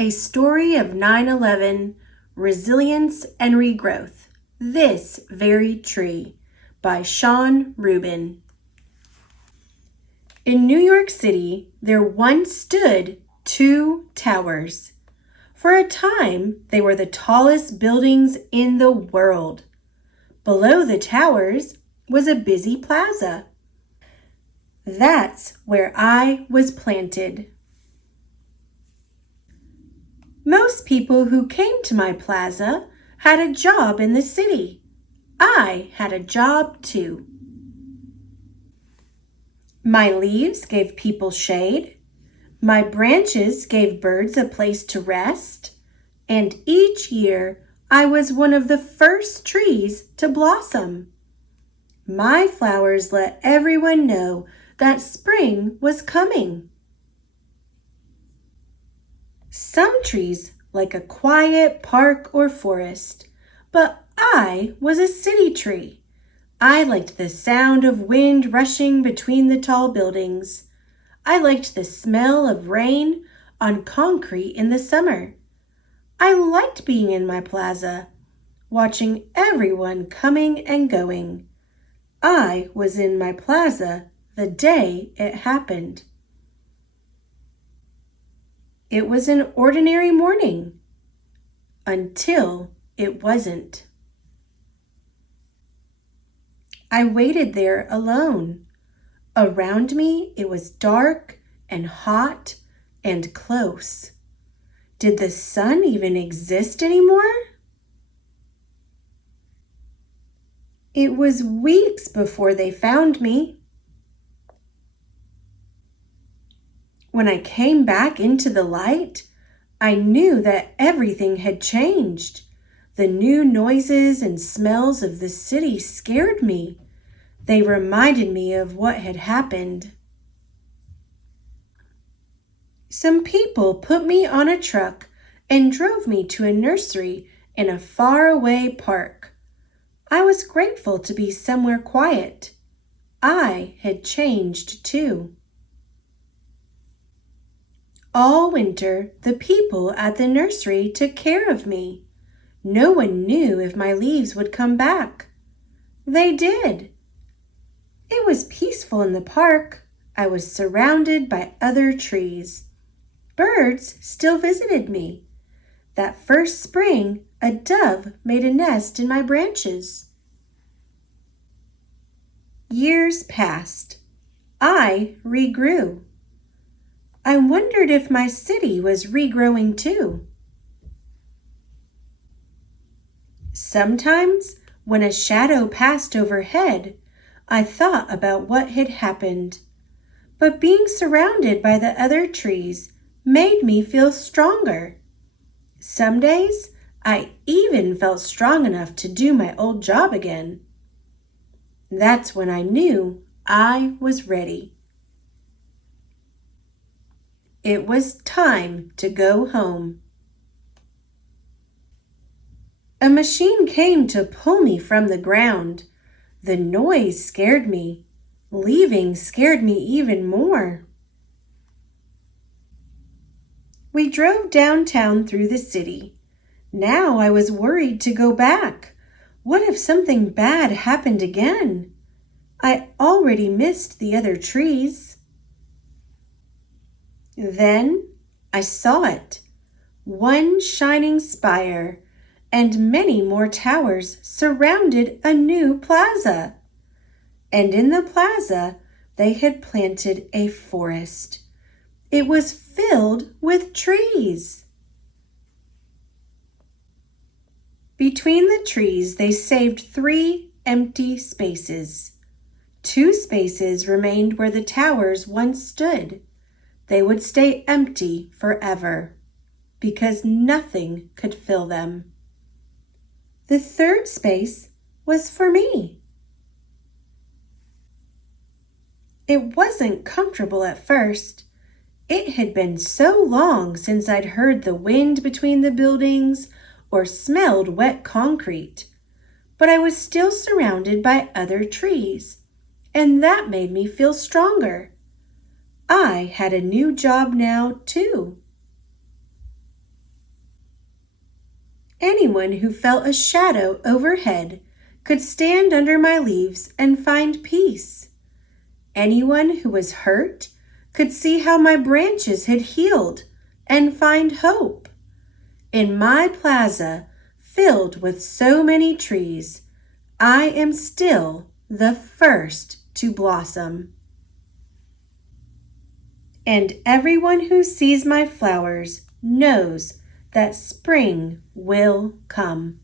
A Story of 9/11, Resilience and Regrowth, This Very Tree by Sean Rubin. In New York City, there once stood 2 towers. For a time, they were the tallest buildings in the world. Below the towers was a busy plaza. That's where I was planted. Most people who came to my plaza had a job in the city. I had a job too. My leaves gave people shade. My branches gave birds a place to rest. And each year I was one of the first trees to blossom. My flowers let everyone know that spring was coming. Some trees like a quiet park or forest, but I was a city tree. I liked the sound of wind rushing between the tall buildings. I liked the smell of rain on concrete in the summer. I liked being in my plaza, watching everyone coming and going. I was in my plaza the day it happened. It was an ordinary morning, until it wasn't. I waited there alone. Around me, it was dark and hot and close. Did the sun even exist anymore? It was weeks before they found me. When I came back into the light, I knew that everything had changed. The new noises and smells of the city scared me. They reminded me of what had happened. Some people put me on a truck and drove me to a nursery in a faraway park. I was grateful to be somewhere quiet. I had changed too. All winter, the people at the nursery took care of me. No one knew if my leaves would come back. They did. It was peaceful in the park. I was surrounded by other trees. Birds still visited me. That first spring, a dove made a nest in my branches. Years passed. I regrew. I wondered if my city was regrowing too. Sometimes, when a shadow passed overhead, I thought about what had happened. But being surrounded by the other trees made me feel stronger. Some days, I even felt strong enough to do my old job again. That's when I knew I was ready. It was time to go home. A machine came to pull me from the ground. The noise scared me. Leaving scared me even more. We drove downtown through the city. Now I was worried to go back. What if something bad happened again? I already missed the other trees. Then I saw it. One shining spire and many more towers surrounded a new plaza. And in the plaza, they had planted a forest. It was filled with trees. Between the trees, they saved 3 empty spaces. 2 spaces remained where the towers once stood. They would stay empty forever, because nothing could fill them. The 3rd space was for me. It wasn't comfortable at first. It had been so long since I'd heard the wind between the buildings or smelled wet concrete. But I was still surrounded by other trees, and that made me feel stronger. I had a new job now, too. Anyone who felt a shadow overhead could stand under my leaves and find peace. Anyone who was hurt could see how my branches had healed and find hope. In my plaza, filled with so many trees, I am still the first to blossom. And everyone who sees my flowers knows that spring will come.